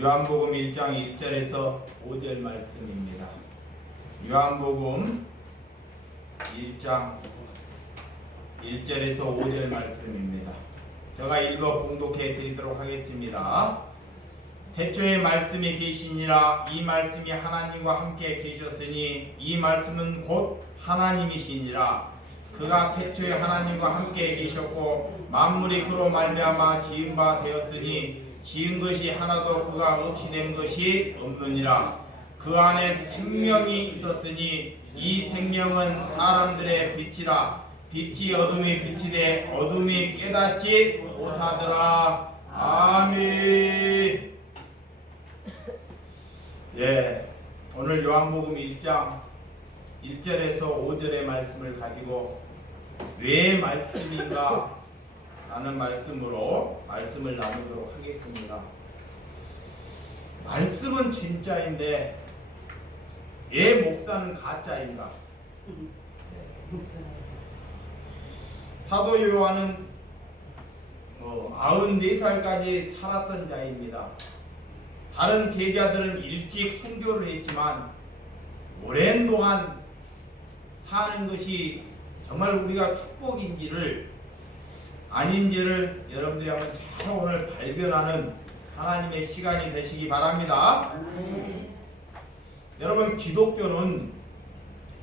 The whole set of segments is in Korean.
요한복음 1장 1절에서 5절 말씀입니다. 요한복음 1장 1절에서 5절 말씀입니다. 제가 읽어 봉독해 드리도록 하겠습니다. 태초에 말씀이 계시니라. 이 말씀이 하나님과 함께 계셨으니 이 말씀은 곧 하나님이시니라. 그가 태초에 하나님과 함께 계셨고 만물이 그로 말미암아 지은 바 되었으니 지은 것이 하나도 그가 없이 된 것이 없느니라. 그 안에 생명이 있었으니 이 생명은 사람들의 빛이라. 빛이 어둠이 비치되 어둠이 깨닫지 못하더라. 아멘. 오늘 요한복음 1장 1절에서 5절의 말씀을 가지고 왜 말씀인가 라는 말씀으로 말씀을 나누도록 하겠습니다. 말씀은 진짜인데 왜 목사는 가짜인가? 사도 요한은 94살까지 살았던 자입니다. 다른 제자들은 일찍 순교를 했지만 오랜 동안 사는 것이 정말 우리가 축복인지를 아닌지를 여러분들이 한번 잘 오늘 발견하는 하나님의 시간이 되시기 바랍니다. 여러분, 기독교는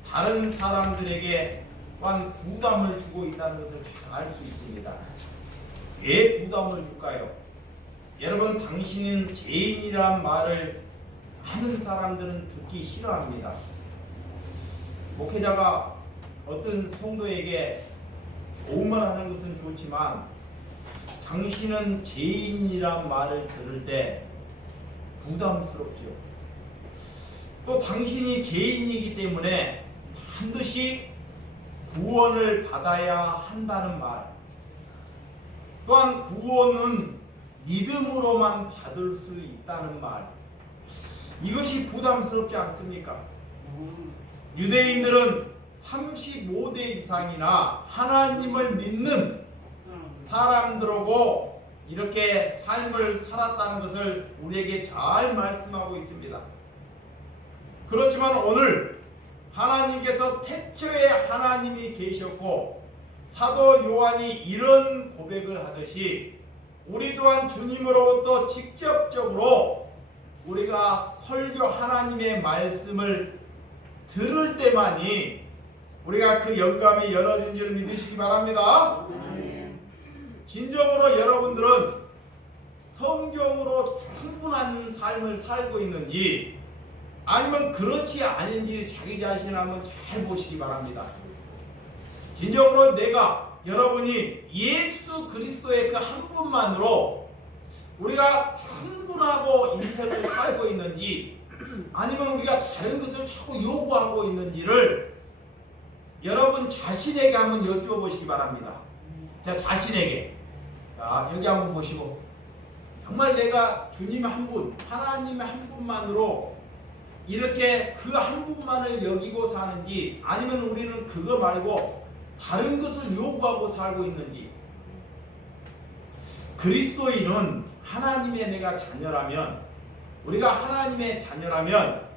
다른 사람들에게 또한 부담을 주고 있다는 것을 잘 알 수 있습니다. 왜 부담을 줄까요? 여러분, 당신은 죄인이란 말을 많은 사람들은 듣기 싫어합니다. 목회자가 어떤 성도에게 좋은 말 하는 것은 좋지만 당신은 죄인이란 말을 들을 때 부담스럽죠. 또 당신이 죄인이기 때문에 반드시 구원을 받아야 한다는 말, 또한 구원은 믿음으로만 받을 수 있다는 말, 이것이 부담스럽지 않습니까? 유대인들은 35대 이상이나 하나님을 믿는 사람들하고 이렇게 삶을 살았다는 것을 우리에게 잘 말씀하고 있습니다. 그렇지만 오늘 하나님께서 태초에 하나님이 계셨고 사도 요한이 이런 고백을 하듯이 우리 또한 주님으로부터 직접적으로 우리가 설교 하나님의 말씀을 들을 때만이 우리가 그 영감이 열어진 줄 믿으시기 바랍니다. 진정으로 여러분들은 성경으로 충분한 삶을 살고 있는지 아니면 그렇지 않은지 자기 자신을 한번 잘 보시기 바랍니다. 진정으로 여러분이 예수 그리스도의 그 한 분만으로 우리가 충분하고 인생을 살고 있는지 아니면 우리가 다른 것을 자꾸 요구하고 있는지를 여러분 자신에게 한번 여쭈어보시기 바랍니다. 자, 자신에게. 자, 여기 한번 보시고 정말 내가 주님 한 분, 하나님 한 분만으로 이렇게 그 한 분만을 여기고 사는지 아니면 우리는 그거 말고 다른 것을 요구하고 살고 있는지. 그리스도인은 하나님의 내가 자녀라면, 우리가 하나님의 자녀라면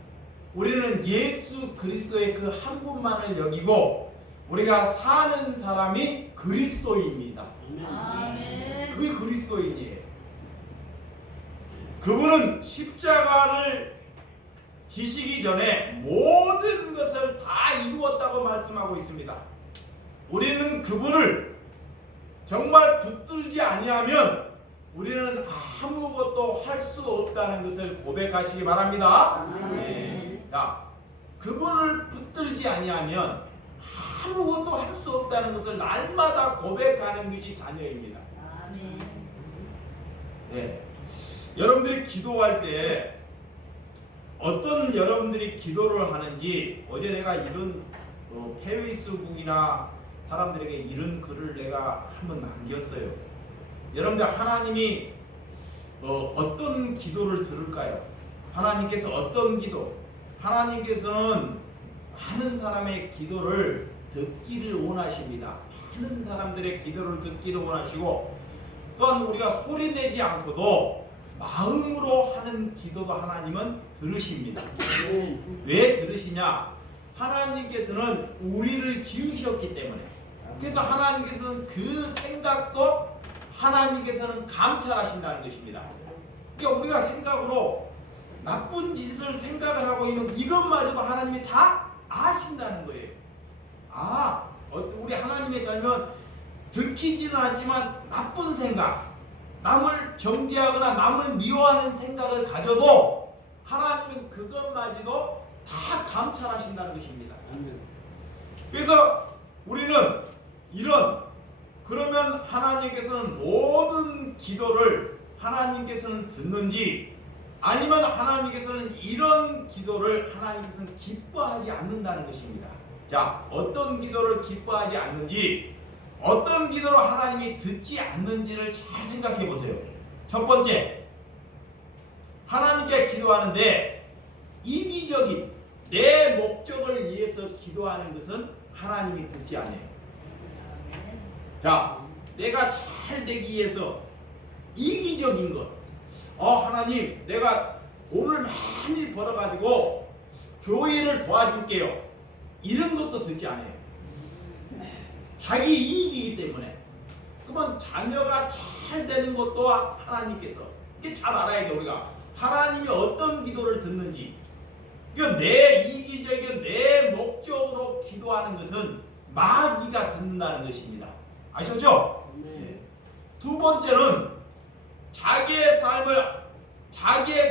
우리는 예수 그리스도의 그 한 분만을 여기고 우리가 사는 사람이 그리스도인입니다. 아멘. 그게 그리스도인이에요. 그분은 십자가를 지시기 전에 모든 것을 다 이루었다고 말씀하고 있습니다. 우리는 그분을 정말 붙들지 아니하면 우리는 아무것도 할 수 없다는 것을 고백하시기 바랍니다. 네. 자, 그분을 붙들지 아니하면 아무것도 할 수 없다는 것을 날마다 고백하는 것이 자녀입니다. 네. 여러분들이 기도할 때 어떤 여러분들이 기도를 하는지 어제 내가 이런 페이스북이나 사람들에게 이런 글을 내가 한번 남겼어요. 여러분들, 하나님이 어떤 기도를 들을까요? 하나님께서 어떤 기도? 하나님께서는 많은 사람의 기도를 듣기를 원하십니다. 많은 사람들의 기도를 듣기도 원하시고, 또한 우리가 소리내지 않고도 마음으로 하는 기도도 하나님은 들으십니다. 왜 들으시냐? 하나님께서는 우리를 지으셨기 때문에. 그래서 하나님께서는 그 생각도 하나님께서는 감찰하신다는 것입니다. 그러니까 우리가 생각으로 나쁜 짓을 생각을 하고 있는 이것마저도 하나님이 다 아신다는 거예요. 우리 하나님의 자녀는 들키지는 않지만 나쁜 생각, 남을 정죄하거나 남을 미워하는 생각을 가져도 하나님은 그것마저도 다 감찰하신다는 것입니다. 그래서 우리는 그러면 하나님께서는 모든 기도를 하나님께서는 듣는지, 아니면 하나님께서는 이런 기도를 하나님께서는 기뻐하지 않는다는 것입니다. 자, 어떤 기도를 기뻐하지 않는지, 어떤 기도를 하나님이 듣지 않는지를 잘 생각해 보세요. 첫 번째, 하나님께 기도하는데 이기적인 내 목적을 위해서 기도하는 것은 하나님이 듣지 않아요. 자, 내가 잘 되기 위해서 이기적인 것, 하나님 내가 돈을 많이 벌어가지고 교회를 도와줄게요, 이런 것도 듣지 않아요. 자기 이익이기 때문에. 그러면 자녀가 잘 되는 것도 하나님께서, 이게 잘 알아야 돼. 우리가 하나님이 어떤 기도를 듣는지. 내 이기적인 내 목적으로 기도하는 것은 마귀가 듣는다는 것입니다. 아셨죠? 네. 두 번째는 자기의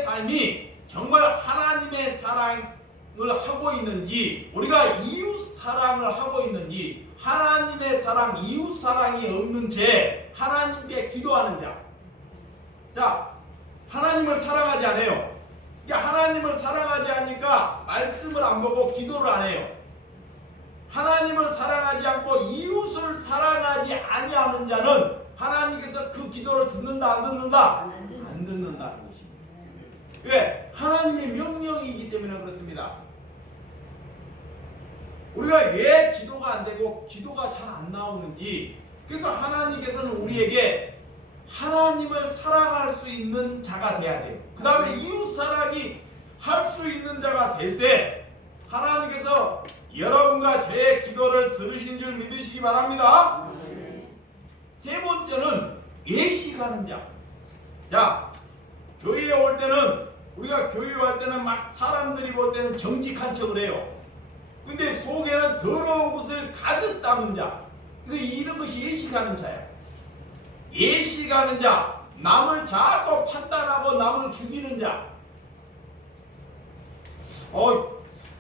삶이 정말 하나님의 사랑을 하고 있는지, 우리가 이웃 사랑을 하고 있는지, 하나님의 사랑, 이웃 사랑이 없는 채 하나님께 기도하는 자. 자, 하나님을 사랑하지 않아요. 그러니까 하나님을 사랑하지 않으니까 말씀을 안 보고 기도를 안 해요. 하나님을 사랑하지 않고 이웃을 사랑하지 아니하는 자는 하나님께서 그 기도를 듣는다, 안 듣는다? 안 듣는다는 것입니다. 왜? 하나님의 명령이기 때문에 그렇습니다. 우리가 왜 기도가 안 되고 기도가 잘 안 나오는지, 그래서 하나님께서는 우리에게 하나님을 사랑할 수 있는 자가 돼야 돼요. 그 다음에 이웃 사랑이 할 수 있는 자가 될 때 하나님께서 여러분과 제 기도를 들으신 줄 믿으시기 바랍니다. 세 번째는 외식하는 자. 자, 교회에 올 때는, 우리가 교회에 올 때는 막 사람들이 볼 때는 정직한 척을 해요. 근데 속에는 더러운 것을 가득 담은 자, 이런 것이 예식하는 자야. 예식하는 자, 남을 자꾸 판단하고 남을 죽이는 자.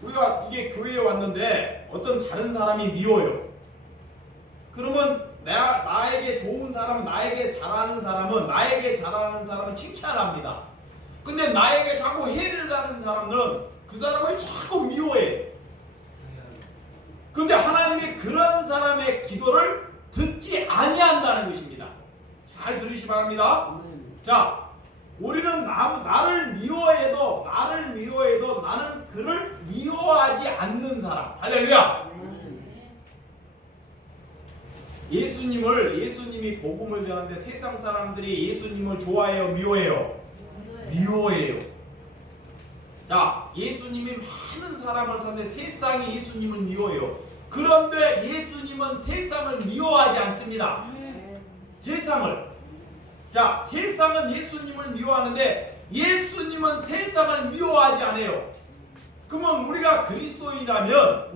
우리가 이게 교회에 왔는데 어떤 다른 사람이 미워요. 그러면 나에게 좋은 사람, 나에게 잘하는 사람은 칭찬합니다. 근데 나에게 자꾸 해를 가는 사람들은 그 사람을 자꾸 미워해. 근데 하나님이 그런 사람의 기도를 듣지 아니한다는 것입니다. 잘 들으시기 바랍니다. 자, 우리는 나를 미워해도 나는 그를 미워하지 않는 사람. 할렐루야. 예수님이 복음을 전하는데 세상 사람들이 예수님을 좋아해요, 미워해요? 미워해요. 자, 예수님이 많은 사람을 사는데 세상이 예수님을 미워해요. 그런데 예수님은 세상을 미워하지 않습니다. 세상은 예수님을 미워하는데 예수님은 세상을 미워하지 않아요. 그러면 우리가 그리스도인이라면,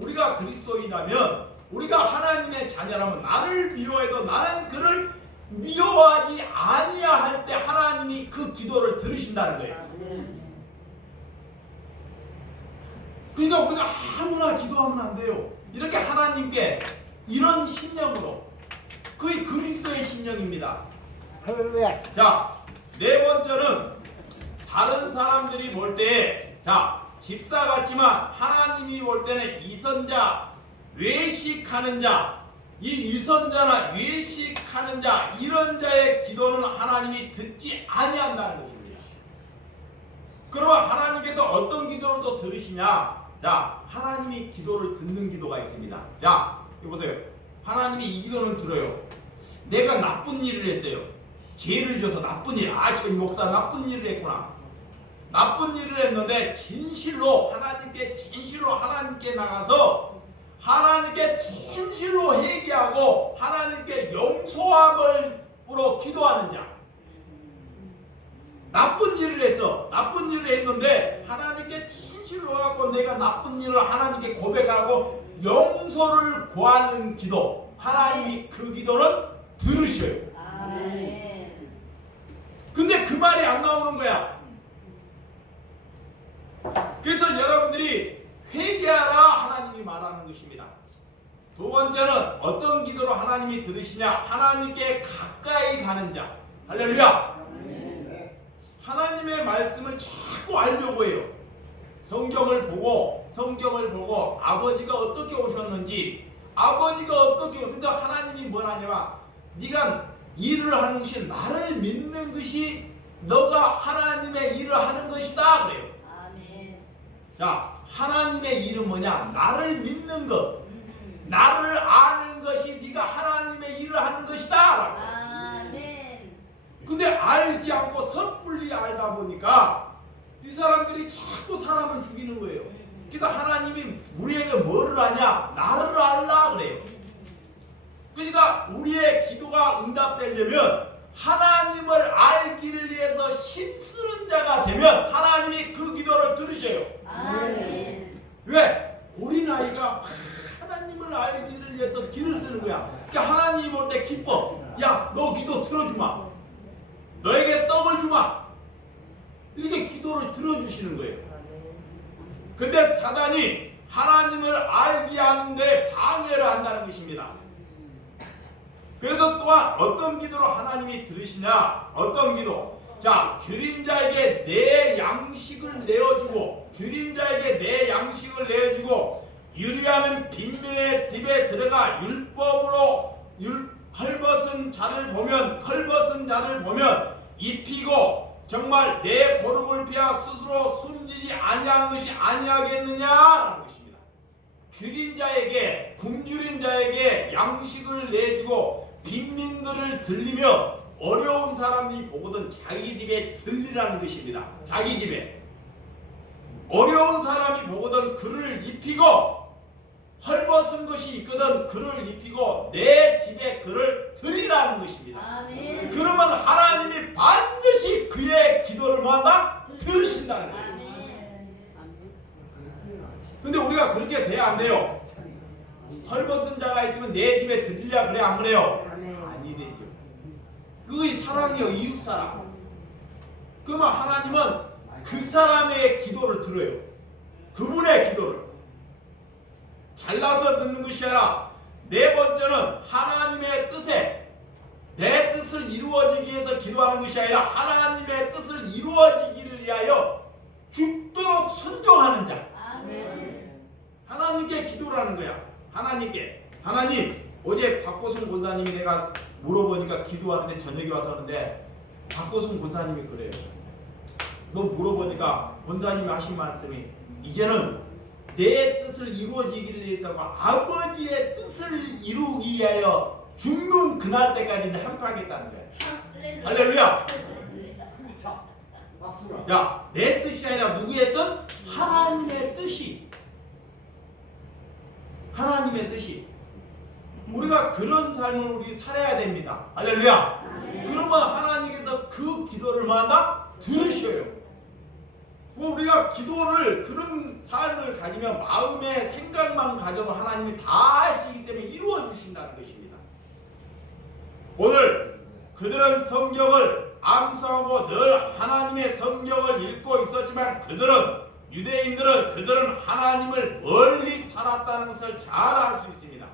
우리가 하나님의 자녀라면, 나를 미워해도 나는 그를 미워하지 아니할 때 하나님이 그 기도를 들으신다는 거예요. 그러니까 우리가 아무나 기도하면 안 돼요. 이렇게 하나님께 이런 심령으로, 그게 그리스도의 심령입니다. 할렐루야. 자, 네 번째는 다른 사람들이 볼 때, 집사 같지만 하나님이 볼 때는 이선자, 외식하는 자, 이 이선자나 외식하는 자, 이런 자의 기도는 하나님이 듣지 아니한다는 것입니다. 그러면 하나님께서 어떤 기도를 또 들으시냐? 자, 하나님이 기도를 듣는 기도가 있습니다. 자, 여기 보세요. 하나님이 이 기도는 들어요. 내가 나쁜 일을 했어요. 죄를 져서 나쁜 일. 저 목사 나쁜 일을 했구나. 나쁜 일을 했는데 진실로 하나님께 나가서 하나님께 진실로 회개하고 하나님께 용서함으로 기도하는 자. 나쁜 일을 했는데 하나님께 진실로 하고 내가 나쁜 일을 하나님께 고백하고 용서를 구하는 기도. 하나님이 그 기도는 들으셔요. 아멘. 근데 그 말이 안 나오는 거야. 그래서 여러분들이 회개하라 하나님이 말하는 것입니다. 두 번째는 어떤 기도로 하나님이 들으시냐? 하나님께 가까이 가는 자. 할렐루야. 하나님의 말씀을 자꾸 알려고 해요. 성경을 보고 아버지가 어떻게 오셨는지, 그래서 하나님이 뭐라냐면 네가 일을 하는 것이 나를 믿는 것이 너가 하나님의 일을 하는 것이다 그래요. 아멘. 자, 하나님의 일은 뭐냐? 나를 믿는 것, 나를 아는 것이 네가 하나님의 일을 하는 것이다. 아멘. 근데 알지 않고 섣불리 알다 보니까 이 사람들이 자꾸 사람을 죽이는 거예요. 그래서 하나님이 우리에게 뭐를 하냐? 나를 알라 그래요. 그러니까 우리의 기도가 응답되려면 하나님을 알기를 위해서 힘쓰는 자가 되면 하나님이 그 기도를 들으셔요. 아멘. 왜? 어린아이가 하나님을 알기를 위해서 기를 쓰는 거야. 그러니까 하나님 올 때 기뻐. 야, 너 기도 들어주마. 너에게 떡을 주마. 이렇게 기도를 들어주시는 거예요. 근데 사단이 하나님을 알게 하는데 방해를 한다는 것입니다. 그래서 또한 어떤 기도로 하나님이 들으시냐? 어떤 기도? 자, 줄인 자에게 내 양식을 내어주고, 유리하는 빈민의 집에 들어가 헐벗은 자를 보면 입히고 정말 내 고름을 피하 스스로 숨지지 아니한 것이 아니하겠느냐라는 것입니다. 굶주린 자에게 양식을 내주고 빈민들을 들리며 어려운 사람이 보거든 자기 집에 들리라는 것입니다. 자기 집에 어려운 사람이 보거든 그를 입히고, 헐벗은 것이 있거든 그를 입히고 내 집에 그를 드리라는 것입니다. 아멘. 그러면 하나님이 반드시 그의 기도를 뭐한다? 들으신다는 거예요. 아멘. 근데 우리가 그렇게 돼야 안 돼요. 헐벗은 자가 있으면 내 집에 드리려 그래, 안 그래요? 아니 되죠. 그의 사랑이요, 이웃사랑. 그러면 하나님은 그 사람의 기도를 들어요. 그분의 기도를. 잘나서 듣는 것이 아니라 네 번째는 하나님의 뜻에, 내 뜻을 이루어지기 위해서 기도하는 것이 아니라 하나님의 뜻을 이루어지기를 위하여 죽도록 순종하는 자. 아멘. 하나님께 기도를 하는 거야. 하나님께. 하나님, 어제 박고순 권사님이 내가 물어보니까 기도하는데 저녁에 와서 하는데 박고순 권사님이 그래요. 너 물어보니까 권사님이 하신 말씀이 이제는 내 뜻을 이루어지기를 위해서고 아버지의 뜻을 이루기 위하여 죽는 그날 때까지 함께하겠다는 거야. 할렐루야. 야, 내 뜻이 아니라 누구의 뜻? 하나님의 뜻이. 하나님의 뜻이. 우리가 그런 삶을 우리 살아야 됩니다. 할렐루야. 그러면 하나님께서 그 기도를 뭐한다? 들으셔요. 우리가 기도를, 그런 삶을 가지면 마음의 생각만 가져도 하나님이 다 하시기 때문에 이루어 주신다는 것입니다. 오늘 그들은 성경을 암송하고 늘 하나님의 성경을 읽고 있었지만 유대인들은 하나님을 멀리 살았다는 것을 잘 알 수 있습니다.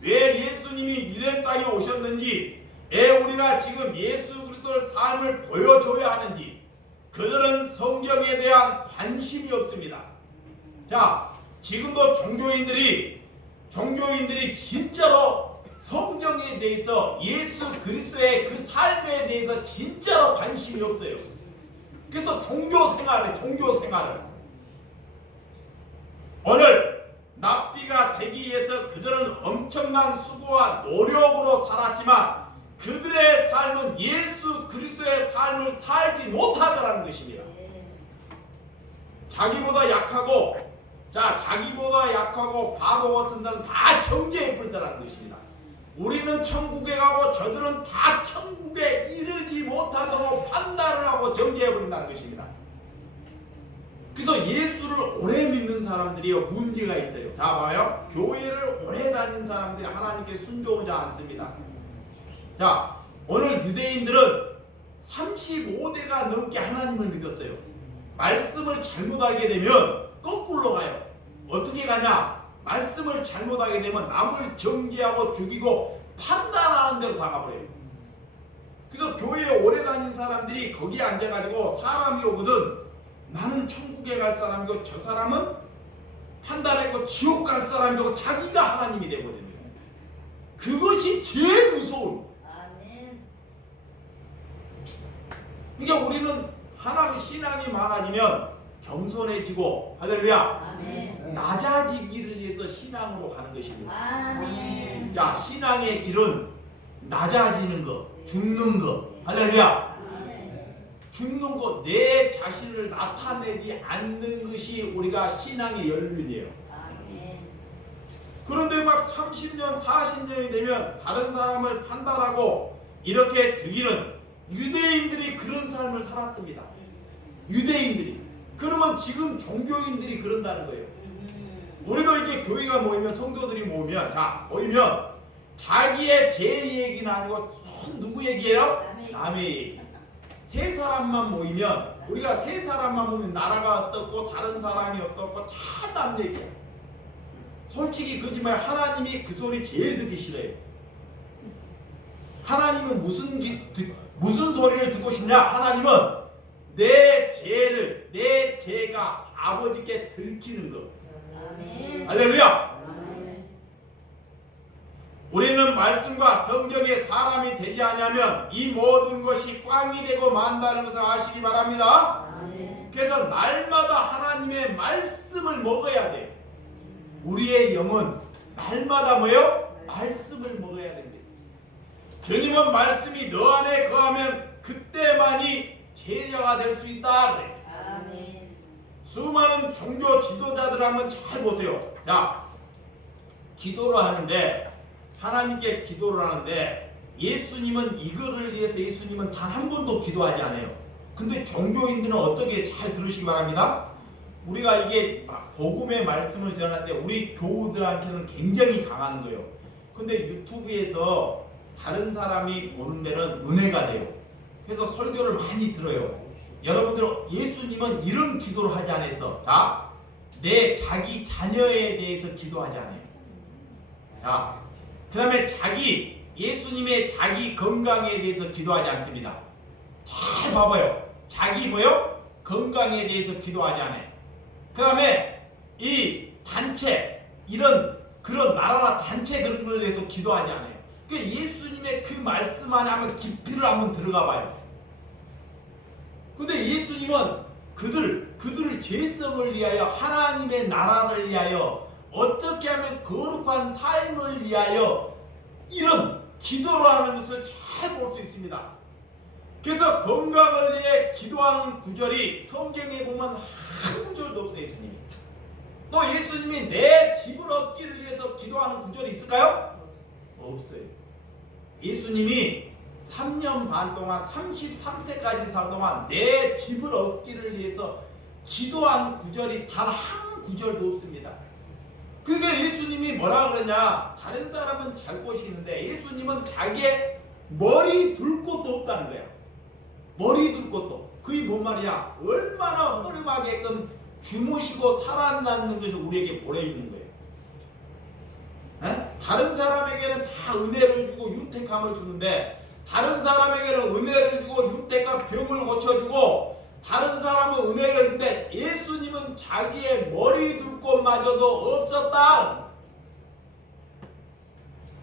왜 예수님이 유대 땅에 오셨는지, 왜 우리가 지금 예수 그리스도의 삶을 보여줘야 하는지, 그들은 성경에 대한 관심이 없습니다. 자, 지금도 종교인들이 진짜로 성경에 대해서, 예수 그리스도의 그 삶에 대해서 진짜로 관심이 없어요. 그래서 종교 생활을 오늘 납비가 되기 위해서 그들은 엄청 엄청난 수고와 노력으로 살았지만 그들의 삶은 예수 그리스도의 삶을 살지 못하더라는 것입니다. 자기보다 약하고 바보 같은 자는 다 정죄에 불더라는 것입니다. 우리는 천국에 가고 저들은 다 천국에 이르지 못하도록 판단을 하고 정죄해 버린다는 것입니다. 그래서 예수를 오래 믿는 사람들이요 문제가 있어요. 자 봐요. 교회를 오래 다닌 사람들이 하나님께 순종하지 않습니다. 자 오늘 유대인들은 35대가 넘게 하나님을 믿었어요. 말씀을 잘못 알게 되면 거꾸로 가요. 어떻게 가냐? 말씀을 잘못하게 되면 남을 정죄하고 죽이고 판단하는 대로 다 가버려요. 그래서 교회에 오래 다닌 사람들이 거기에 앉아가지고 사람이 오거든 나는 천국에 갈 사람이고 저 사람은 판단했고 지옥 갈 사람이고 자기가 하나님이 되버리는 거예요. 그것이 제일 무서운. 아멘. 그러니까 우리는 하나님의 신앙이 많아지면 겸손해지고 할렐루야 아멘. 낮아지기를 위해서 신앙으로 가는 것입니다. 아멘. 자 신앙의 길은 낮아지는 것, 죽는 것 할렐루야 죽는 것, 내 자신을 나타내지 않는 것이 우리가 신앙의 연륜이에요. 그런데 막 30년, 40년이 되면 다른 사람을 판단하고 이렇게 죽이는 유대인들이 그런 삶을 살았습니다. 유대인들이. 그러면 지금 종교인들이 그런다는 거예요. 우리도 이렇게 교회가 모이면 성도들이 모이면 자기의 제 얘기는 아니고 누구 얘기예요? 남의 얘기. 세 사람만 모이면 우리가 세 사람만 모이면 나라가 어떻고 다른 사람이 어떻고 다 남 얘기야. 솔직히 거짓말 하나님이 그 소리 제일 듣기 싫어요. 하나님은 무슨 소리를 듣고 싶냐? 하나님은 내 죄가 아버지께 들키는 것. 아멘. 할렐루야. 우리는 말씀과 성경의 사람이 되지 않으면 이 모든 것이 꽝이 되고 만다는 것을 아시기 바랍니다. 그래서 날마다 하나님의 말씀을 먹어야 돼요. 우리의 영은 날마다 뭐요? 말씀을 먹어야 됩니다. 주님은 말씀이 너 안에 거하면 그때만이 제자가 될 수 있다 그래요. 수많은 종교 지도자들 한번 잘 보세요. 자, 기도를 하는데 하나님께 기도를 하는데 예수님은 이거를 위해서 예수님은 단 한 번도 기도하지 않아요. 근데 종교인들은 어떻게 잘 들으시기 바랍니다. 우리가 이게 복음의 말씀을 전하는데 우리 교우들한테는 굉장히 강한 거예요. 근데 유튜브에서 다른 사람이 보는 데는 은혜가 돼요. 그래서 설교를 많이 들어요. 여러분들 예수님은 이런 기도를 하지 않았어. 자, 내 자기 자녀에 대해서 기도하지 않아요. 자, 그 다음에 예수님의 자기 건강에 대해서 기도하지 않습니다. 잘 봐봐요. 자기 뭐요? 건강에 대해서 기도하지 않아요. 그 다음에 이 단체 그런 나라나 단체 그런 걸 위해서 기도하지 않아요. 그 예수님의 그 말씀 안에 한번 깊이를 한번 들어가 봐요. 근데 예수님은 그들을 죄성을 위하여 하나님의 나라를 위하여 어떻게 하면 거룩한 삶을 위하여 이런 기도를 하는 것을 잘 볼 수 있습니다. 그래서 건강을 위해 기도하는 구절이 성경에 보면 한 구절도 없어요. 예수님이. 또 예수님이 내 집을 얻기를 위해서 기도하는 구절이 있을까요? 없어요. 예수님이 3년 반 동안 33세까지 살 동안 내 집을 얻기를 위해서 기도한 구절이 단 한 구절도 없습니다. 그게 예수님이 뭐라 그러냐? 다른 사람은 잘 곳이 있는데 예수님은 자기의 머리 둘 곳도 없다는 거야. 머리 둘 곳도. 그게 뭔 말이야? 얼마나 허름하게끔 주무시고 살아남는 것을 우리에게 보내주는 거예요. 에? 다른 사람에게는 다 은혜를 주고 윤택함을 주는데 다른 사람에게는 은혜를 주고 윤택한 병을 고쳐주고 다른 사람은 은혜를 주는데 예수님은 자기의 머리 둘 곳마저도 없었다.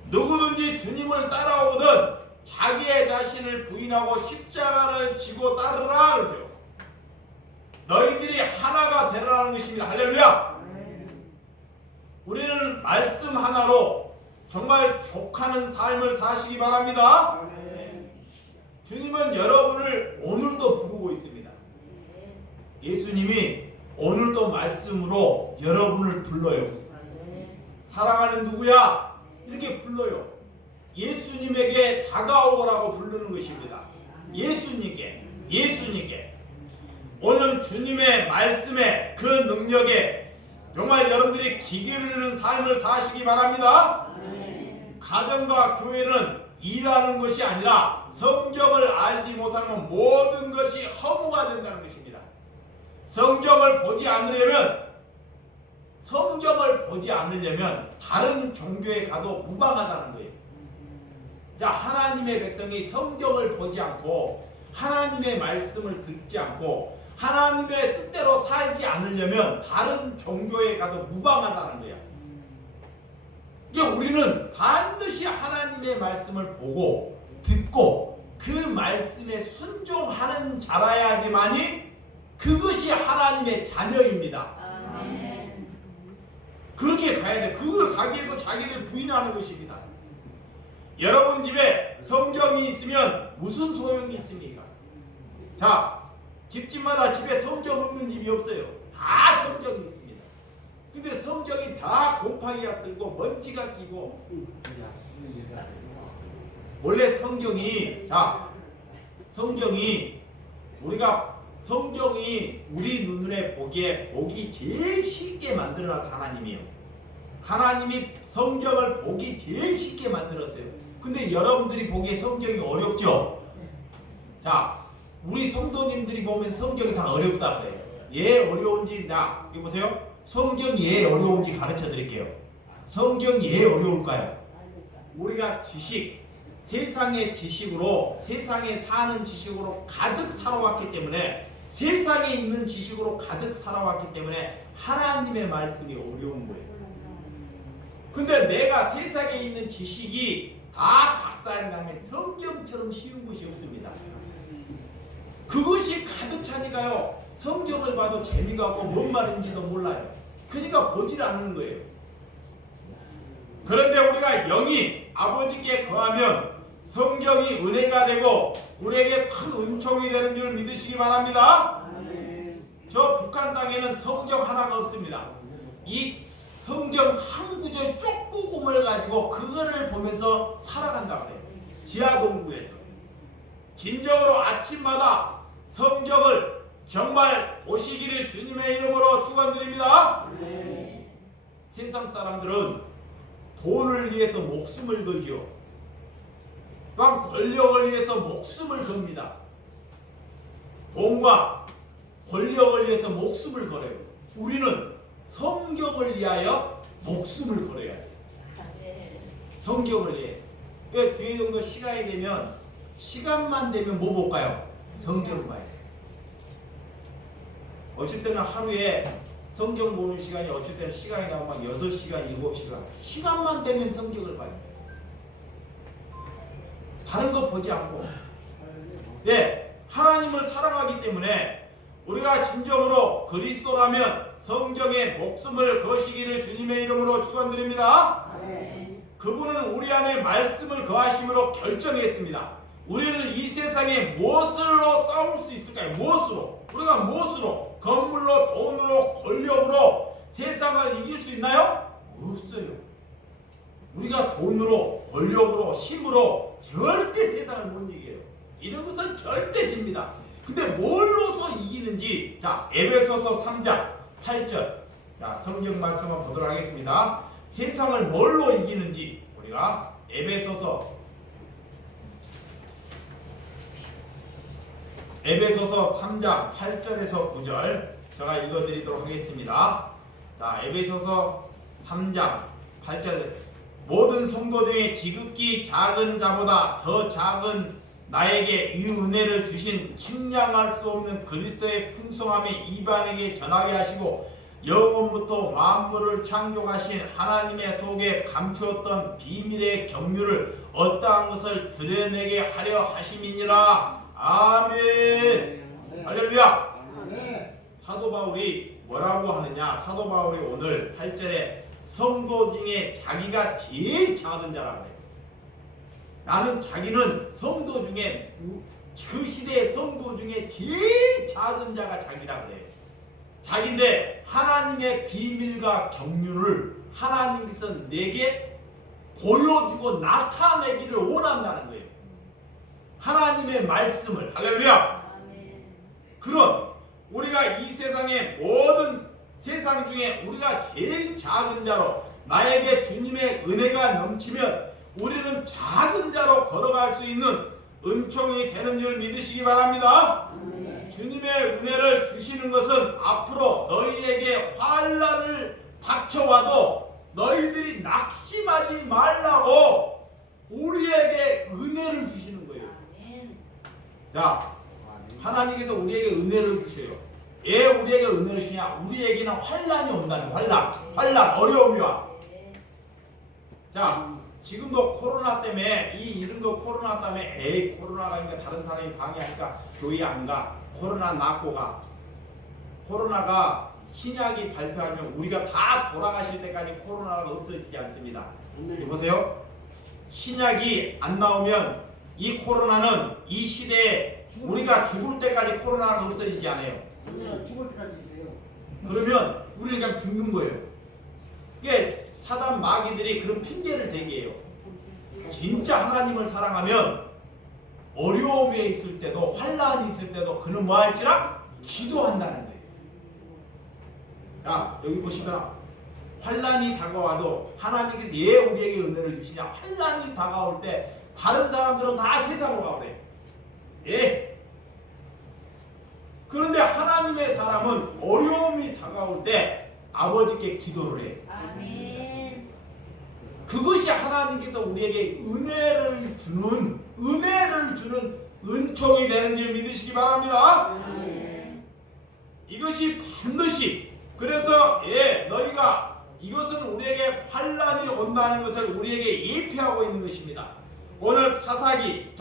누구든지 주님을 따라오거든 자기의 자신을 부인하고 십자가를 지고 따르라 그러죠. 너희들이 하나가 되라는 것입니다. 할렐루야. 우리는 말씀 하나로 정말 족하는 삶을 사시기 바랍니다. 주님은 여러분을 오늘도 부르고 있습니다. 예수님이 오늘도 말씀으로 여러분을 불러요. 사랑하는 누구야? 이렇게 불러요. 예수님에게 다가오라고 부르는 것입니다. 예수님께 오늘 주님의 말씀에 그 능력에 정말 여러분들이 기계를 이루는 삶을 사시기 바랍니다. 가정과 교회는 일하는 것이 아니라 성경을 알지 못하는 모든 것이 허무가 된다는 것입니다. 성경을 보지 않으려면 다른 종교에 가도 무방하다는 거예요. 자, 하나님의 백성이 성경을 보지 않고 하나님의 말씀을 듣지 않고 하나님의 뜻대로 살지 않으려면 다른 종교에 가도 무방하다는 거야. 이게 우리는 반드시 하나님의 말씀을 보고 듣고 그 말씀에 순종하는 자라야지만이 그것이 하나님의 자녀입니다. 그렇게 가야 돼. 그걸 가기 위해서 자기를 부인하는 것입니다. 여러분 집에 성경이 있으면 무슨 소용이 있습니까? 자, 집집마다 집에 성경 없는 집이 없어요. 다 성경이 있습니다. 근데 성경이 다 곰팡이가 쓸고 먼지가 끼고 원래 성경이 우리 눈에 보기에 보기 제일 쉽게 만들어놔서 하나님이에요. 하나님이 성경을 보기 제일 쉽게 만들었어요. 근데 여러분들이 보기에 성경이 어렵죠? 자, 우리 성도님들이 보면 성경이 다 어렵다 그래요. 예 어려운지 여기 보세요. 성경이 예 어려운지 가르쳐 드릴게요. 성경이 예 어려울까요? 우리가 세상의 지식으로 세상에 사는 지식으로 가득 살아왔기 때문에 세상에 있는 지식으로 가득 살아왔기 때문에 하나님의 말씀이 어려운 거예요. 근데 내가 세상에 있는 지식이 다 박살나면 성경처럼 쉬운 것이 없습니다. 그것이 가득 차니까요. 성경을 봐도 재미가 없고 뭔 말인지도 몰라요. 그러니까 보질 않는 거예요. 그런데 우리가 영이 아버지께 거하면 성경이 은혜가 되고 우리에게 큰 은총이 되는 줄 믿으시기 바랍니다. 저 북한 땅에는 성경 하나가 없습니다. 이 성경 한 구절 쪽구금을 가지고 그거를 보면서 살아간다고 해요. 지하동구에서. 진정으로 아침마다 성경을 정말 보시기를 주님의 이름으로 축원드립니다. 세상 사람들은 돈을 위해서 목숨을 걸지요. 또한 권력을 위해서 목숨을 겁니다. 돈과 권력을 위해서 목숨을 걸어요. 우리는 성경을 위하여 목숨을 걸어야 돼요. 성경을 위해. 그러니까 주일 정도 시간이 되면 시간만 되면 뭐 볼까요? 성경 봐야 돼요. 어쩔 때는 하루에 성경 보는 시간이 어쩔 때는 시간이 나오면 6시간, 7시간 시간만 되면 성경을 봐야 돼요. 다른 거 보지 않고 하나님을 사랑하기 때문에 우리가 진정으로 그리스도라면 성경에 목숨을 거시기를 주님의 이름으로 축원드립니다. 그분은 우리 안에 말씀을 거하심으로 결정했습니다. 우리는 이 세상에 무엇으로 싸울 수 있을까요? 무엇으로? 우리가 무엇으로? 건물로, 돈으로, 권력으로 세상을 이길 수 있나요? 없어요. 우리가 돈으로, 권력으로, 힘으로 절대 세상을 못 이겨요. 이런 것은 절대 집니다. 근데 뭘로서 이기는지, 자, 에베소서 3장 8절. 자, 성경 말씀을 보도록 하겠습니다. 세상을 뭘로 이기는지 우리가 에베소서 3장 8절에서 9절 제가 읽어드리도록 하겠습니다. 자, 에베소서 3장 8절. 모든 성도 중에 지극히 작은 자보다 더 작은 나에게 이 은혜를 주신 측량할 수 없는 그리스도의 풍성함이 이방에게 전하게 하시고 영원부터 만물을 창조하신 하나님의 속에 감추었던 비밀의 경륜을 어떠한 것을 드러내게 하려 하심이니라. 아멘. 할렐루야. 사도 바울이 뭐라고 하느냐? 사도 바울이 오늘 8절에 성도 중에 자기가 제일 작은 자라고 해요. 나는 자기는 성도 중에 그 시대의 성도 중에 제일 작은 자가 자기라고 해요. 자기인데 하나님의 비밀과 경륜을 하나님께서 내게 보여주고 나타내기를 원한다는 거예요. 하나님의 말씀을. 할렐루야. 아멘. 그런 우리가 이 세상의 모든 세상 중에 우리가 제일 작은 자로 나에게 주님의 은혜가 넘치면 우리는 작은 자로 걸어갈 수 있는 은총이 되는 줄 믿으시기 바랍니다. 아멘. 주님의 은혜를 주시는 것은 앞으로 너희에게 환난을 닥쳐와도 너희들이 낙심하지 말라고 우리에게 은혜를 주시는 거예요. 아멘. 자, 하나님께서 우리에게 은혜를 주세요. 왜 우리에게 은혜를 주냐? 우리에게는 환난이 온다는 환난, 어려움이 와. 네. 자, 지금도 코로나 때문에 이런 거 코로나 때문에 에이 코로나가 있니까 다른 사람이 방해하니까 교회 안 가. 코로나 낫고 가. 코로나가 신약이 발표하면 우리가 다 돌아가실 때까지 코로나가 없어지지 않습니다. 보세요. 신약이 안 나오면 이 코로나는 이 시대에 우리가 죽을 때까지 코로나가 없어지지 않아요. 죽을 때까지 있어요. 그러면 우리는 그냥 죽는 거예요. 이게 사단 마귀들이 그런 핑계를 대게 해요. 진짜 하나님을 사랑하면 어려움에 있을 때도 환난이 있을 때도 그는 뭐 할지라 기도한다는 거예요. 자, 여기 보시면 환난이 다가와도 하나님께서 왜 우리에게 은혜를 주시냐? 환난이 다가올 때 다른 사람들은 다 세상으로 가버려요. 예. 그런데 하나님의 사람은 어려움이 다가올 때 아버지께 기도를 해요. 아멘. 그것이 하나님께서 우리에게 은혜를 주는 은총이 되는 줄 믿으시기 바랍니다. 아멘. 이것이 반드시 그래서 너희가 이것은 우리에게 환난이 온다는 것을 우리에게 예표하고 있는 것입니다. 오늘 사사기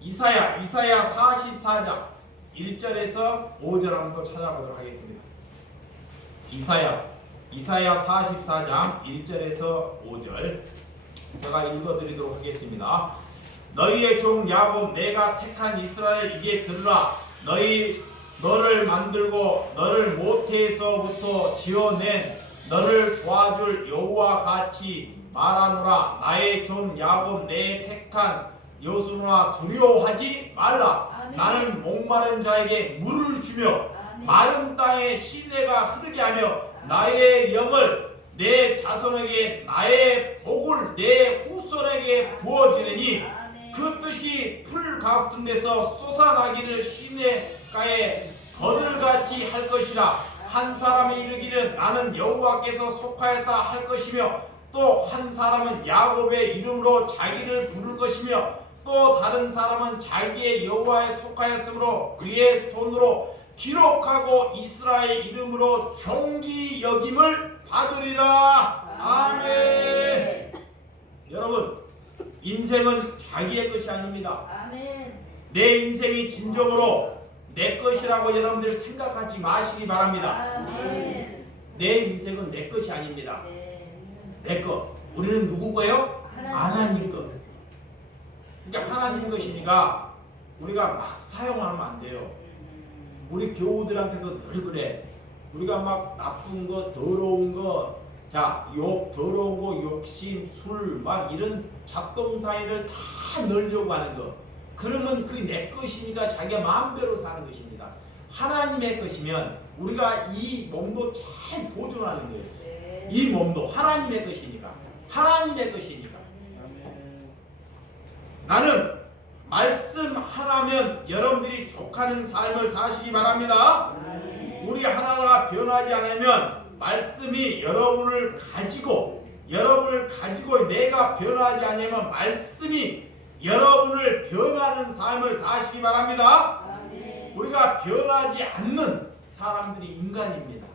이사야 44장 1절에서 5절 한번 찾아보도록 하겠습니다. 이사야 44장 1절에서 5절 제가 읽어드리도록 하겠습니다. 너희의 종 야곱 내가 택한 이스라엘 이게 들으라. 너를 만들고 너를 모태에서부터 지어낸 너를 도와줄 여호와 같이 말하노라. 나의 종 야곱 내 택한 여수나 두려워하지 말라. 아멘. 나는 목마른 자에게 물을 주며 아멘. 마른 땅에 시내가 흐르게 하며 나의 영을 내 자손에게 나의 복을 내 후손에게 부어지느니 아멘. 그 뜻이 풀 같은 데서 솟아나기를 시내가에 거들같이 할 것이라. 한 사람이 이르기를 나는 여호와께서 속하였다 할 것이며 또 한 사람은 야곱의 이름으로 자기를 부를 것이며 또 다른 사람은 자기의 여호와에 속하였으므로 그의 손으로 기록하고 이스라엘 이름으로 존귀 여김을 받으리라. 아멘. 여러분, 인생은 자기의 것이 아닙니다. 아멘. 내 인생이 진정으로 내 것이라고 여러분들 생각하지 마시기 바랍니다. 아멘. 내 인생은 내 것이 아닙니다. 네. 내 것. 우리는 누구 거예요? 하나님 것. 그러니까 하나님 것이니까 우리가 막 사용하면 안 돼요. 우리 교우들한테도 늘 그래. 우리가 막 나쁜 거, 더러운 거, 더러운 거, 욕심, 술, 막 이런 잡동사니를 다 넣으려고 하는 거. 그러면 그게 내 것이니까 자기가 마음대로 사는 것입니다. 하나님의 것이면 우리가 이 몸도 잘 보존하는 거예요. 네. 이 몸도 하나님의 것이니까. 하나님의 것이니까. 나는 말씀 하나면 여러분들이 족하는 삶을 사시기 바랍니다. 아멘. 우리 하나가 변하지 않으면 말씀이 여러분을 가지고 내가 변하지 않으면 말씀이 여러분을 변하는 삶을 사시기 바랍니다. 아멘. 우리가 변하지 않는 사람들이 인간입니다.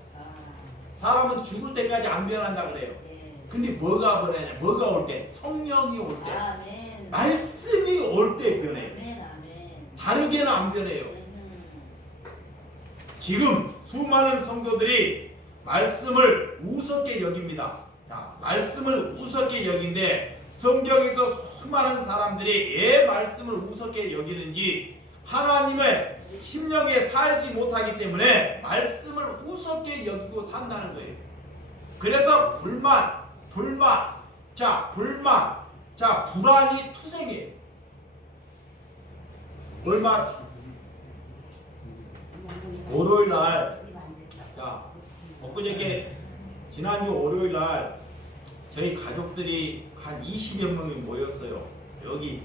사람은 죽을 때까지 안 변한다 그래요. 네. 근데 뭐가 변하냐? 뭐가 올 때? 성령이 올 때. 아멘. 말씀이 올 때 변해요. 아멘. 아멘. 다르게는 안 변해요. 지금 수많은 성도들이 말씀을 우습게 여깁니다. 자, 말씀을 우습게 여긴데 성경에서 수많은 사람들이 왜 말씀을 우습게 여기는지 하나님의 심령에 살지 못하기 때문에 말씀을 우습게 여기고 산다는 거예요. 그래서 불만, 자, 불안이 투생해요. 월요일 날, 자, 엊그저께 지난주 월요일 날 저희 가족들이 한 20여 명이 모였어요. 여기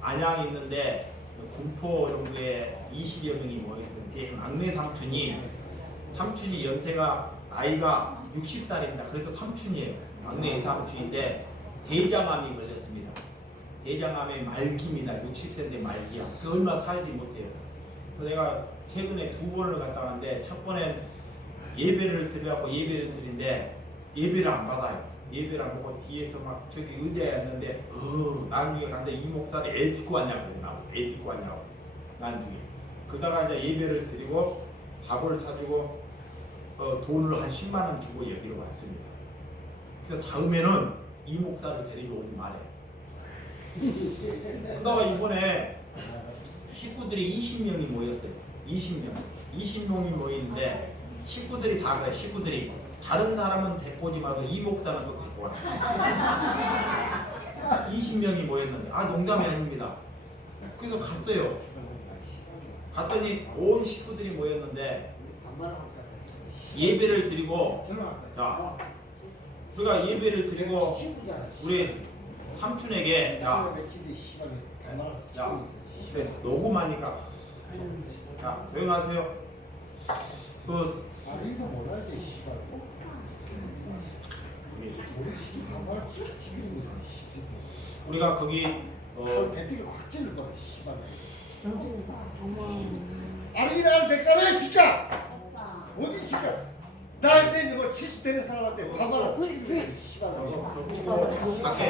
안양 있는데 군포 정도에 20여 명이 모였어요. 제 막내 삼촌이 연세가 나이가 60살입니다. 그래도 삼촌이에요. 막내 삼촌인데 대장암이 걸렸습니다. 대장암의 말기입니다. 60세인데 말기야. 그 얼마 살지 못해요. 그래서 내가 최근에 2번을 갔다 왔는데 첫 번엔 예배를 드리라고 예배를 드린데 예배를 안 받아요. 예배를 안 보고 뒤에서 막 저기 의자에 앉는데 나중에 간데 이 목사를 애 듣고 왔냐고 그래. 나보고 애 듣고 왔냐고 나중에. 그러다가 이제 예배를 드리고 밥을 사주고 돈을 한 10만 원 주고 여기로 왔습니다. 그래서 다음에는 이 목사를 데리고 오지 말해. 그러다가 이번에 식구들이 20명이 모였어요. 20명이 모이는데 식구들이 다 그래. 식구들이 다른 사람은 데리고 오지 말고 이 목사는 또 데리고 와라. 20명이 모였는데 농담이 아닙니다. 그래서 갔어요. 갔더니 온 식구들이 모였는데 예배를 드리고 자 우리가 예배를 드리고 우리 삼촌에게 자 녹음하니까 자 조용하세요. 우리가 거기 배터리 확 찔러 또 씨발. 아니 일하는 대가를 시까 어디 시까 나한테 뭐 70대는 사람한테 밥하라 씨발. 밖에